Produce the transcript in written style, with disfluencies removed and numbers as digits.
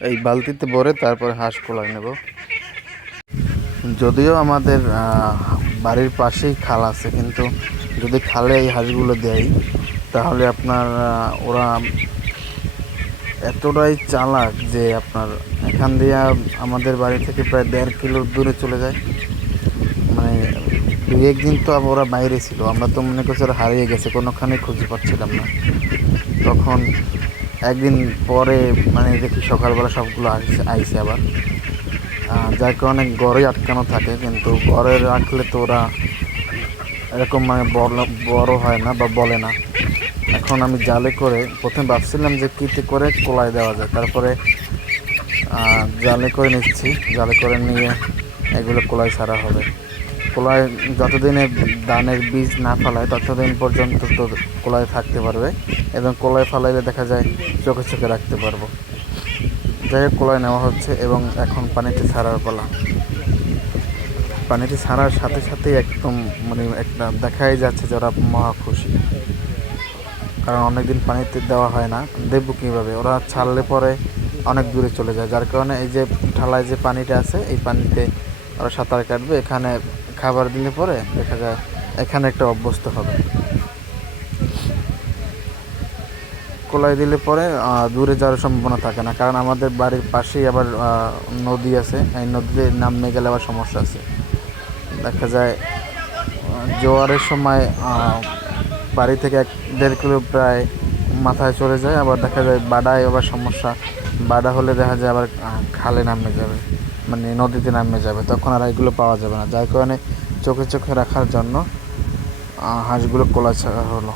এই বালতিতে ভরে তারপরে হাঁস কোলায় নেব। যদিও আমাদের বাড়ির পাশেই খাল আছে, কিন্তু যদি খালে এই হাঁসগুলো দেয় তাহলে আপনার ওরা এতটাই চালাক যে আপনার এখান দিয়ে আমাদের বাড়ি থেকে প্রায় 1.5 কিলো দূরে চলে যায়। মানে 2-1 দিন তো আবার ওরা বাইরে ছিল, আমরা তো মনে করছি ওরা হারিয়ে গেছে, কোনোখানেই খুঁজে পাচ্ছিলাম না। তখন একদিন পরে মানে দেখি সকালবেলা সবগুলো আইসে আবার, যার কারণে ঘরে আটকানো থাকে, কিন্তু ঘরে রাখলে তো ওরা এরকম মানে বড় হয় না বা বলে না। এখন আমি জালে করে প্রথমে ভাবছিলাম যে কীতে করে কোলায় দেওয়া যায়, তারপরে জালে করে নিচ্ছি। জালে করে নিয়ে এগুলো কোলায় ছাড়া হবে। কোলায় যতদিনে ধানের বীজ না ফেলায় ততদিন পর্যন্ত তো কোলায় থাকতে পারবে, এবং কোলায় ফালাইলে দেখা যায় চোখে চোখে রাখতে পারবো। যাই হোক, কোলায় নেওয়া হচ্ছে এবং এখন পানিতে ছাড়ার পালা। পানিতে ছাড়ার সাথে সাথেই একদম মানে একটা দেখাই যাচ্ছে যে ওরা মহা খুশি, কারণ অনেকদিন পানিতে দেওয়া হয় না। দেবো কীভাবে, ওরা ছাড়লে পরে অনেক দূরে চলে যায়, যার কারণে এই যে ঠালায় যে পানিটা আছে এই পানিতে ওরা সাঁতার কাটবে। এখানে খাবার দিলে পরে দেখা যায় এখানে একটা অভ্যস্ত হবে। কোলাই দিলে পরে দূরে যাওয়ার সম্ভাবনা থাকে না, কারণ আমাদের বাড়ির পাশেই আবার নদী আছে। এই নদীতে নামতে গেলে আবার সমস্যা আছে। দেখা যায় জোয়ারের সময় বাড়ি থেকে 1-1.5 কিলো প্রায় মাথায় চলে যায়, আবার দেখা যায় বাডায় আবার সমস্যা। বাডা হলে দেখা যায় আবার খালে নামে যাবে, মানে নদীতে নামে যাবে, তখন আর এগুলো পাওয়া যাবে না। যার কারণে চোখে চোখে রাখার জন্য হাঁসগুলো কোলা ছাড়া হলো।